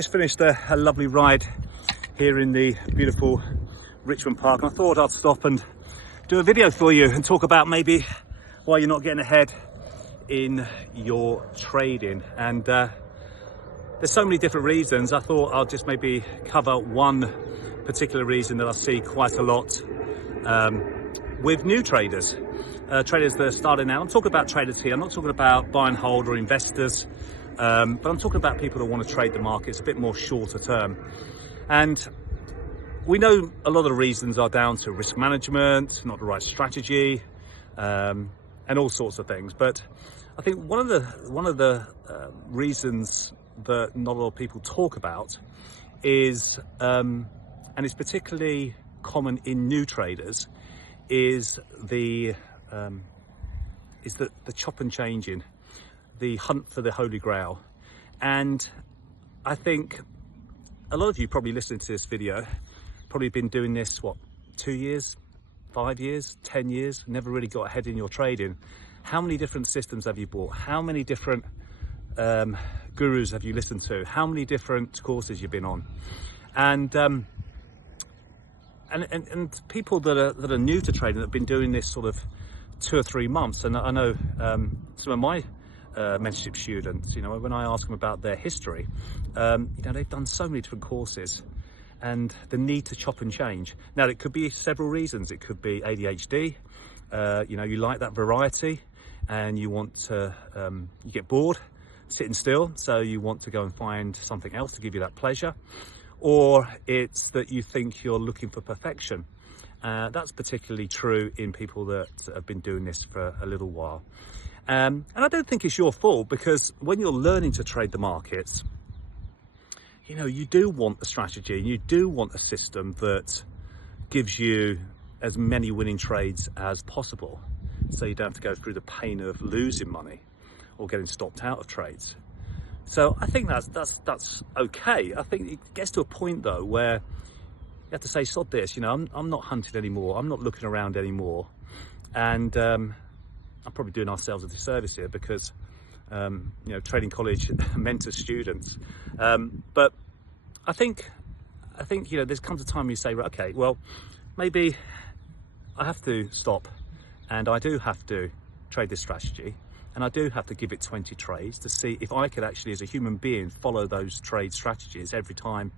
just finished a lovely ride here in the beautiful Richmond Park, and I thought I'd stop and do a video for you and talk about maybe why you're not getting ahead in your trading. And there's so many different reasons. I thought I'll just maybe cover one particular reason that I see quite a lot with new traders. Traders that are starting out. I'm talking about traders here. I'm not talking about buy and hold or investors, but I'm talking about people that want to trade the markets a bit more shorter term. And we know a lot of the reasons are down to risk management, not the right strategy, and all sorts of things. But I think one of the reasons that not a lot of people talk about is, and it's particularly common in new traders, is the chop and changing, the hunt for the holy grail. And I think a lot of you probably listening to this video probably been doing this, 2 years, 5 years, 10 years, never really got ahead in your trading. How many different systems have you bought? How many different gurus have you listened to? How many different courses you've been on? And people that are new to trading that have been doing this sort of 2 or 3 months, and I know some of my mentorship students, when I ask them about their history, they've done so many different courses, and the need to chop and change. Now, it could be several reasons. It could be ADHD. You like that variety, and you want to, you get bored sitting still, so you want to go and find something else to give you that pleasure. Or it's that you think you're looking for perfection. That's particularly true in people that have been doing this for a little while. And I don't think it's your fault, because when you're learning to trade the markets, you do want a strategy, and you do want a system that gives you as many winning trades as possible, so you don't have to go through the pain of losing money or getting stopped out of trades. So I think that's okay. I think it gets to a point though where you have to say, sod this, I'm not hunting anymore, I'm not looking around anymore. And I'm probably doing ourselves a disservice here, because trading college mentors students. But I think there's comes a time you say, right, okay, well, maybe I have to stop, and I do have to trade this strategy, and I do have to give it 20 trades to see if I could actually, as a human being, follow those trade strategies every time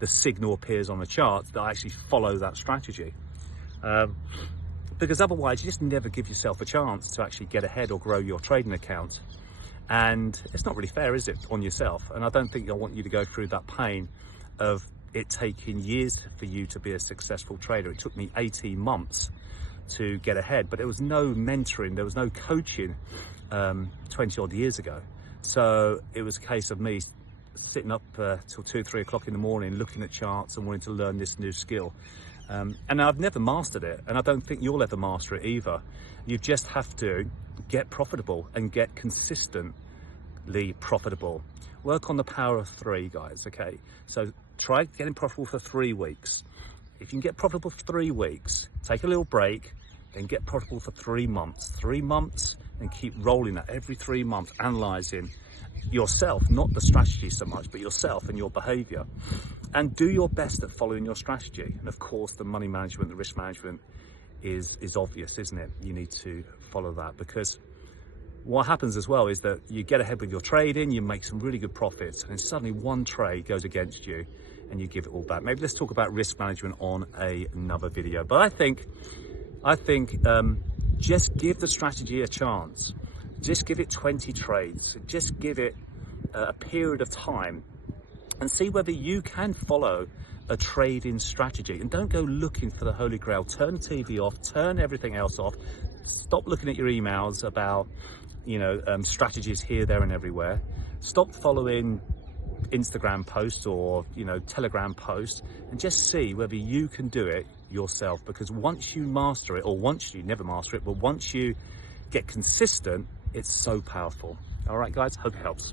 the signal appears on the chart, that I actually follow that strategy. Because otherwise you just never give yourself a chance to actually get ahead or grow your trading account. And it's not really fair, is it, on yourself? And I don't think I want you to go through that pain of it taking years for you to be a successful trader. It took me 18 months to get ahead, but there was no mentoring, there was no coaching 20 odd years ago. So it was a case of me sitting up till 2, 3 o'clock in the morning, looking at charts and wanting to learn this new skill. And I've never mastered it, and I don't think you'll ever master it either. You just have to get profitable and get consistently profitable. Work on the power of 3, guys, okay? So try getting profitable for 3 weeks. If you can get profitable for 3 weeks, take a little break, then get profitable for 3 months. 3 months, and keep rolling that every 3 months, analysing yourself, not the strategy so much, but yourself and your behaviour. And do your best at following your strategy. And of course, the money management, the risk management is obvious, isn't it? You need to follow that, because what happens as well is that you get ahead with your trading, you make some really good profits, and then suddenly one trade goes against you and you give it all back. Maybe let's talk about risk management on another video. But I think just give the strategy a chance. Just give it 20 trades. Just give it a period of time and see whether you can follow a trading strategy. And don't go looking for the holy grail. Turn the TV off, turn everything else off. Stop looking at your emails about, strategies here, there, and everywhere. Stop following Instagram posts or, Telegram posts, and just see whether you can do it yourself. Because once you master it, or once you never master it, but once you get consistent, it's so powerful. All right, guys, hope it helps.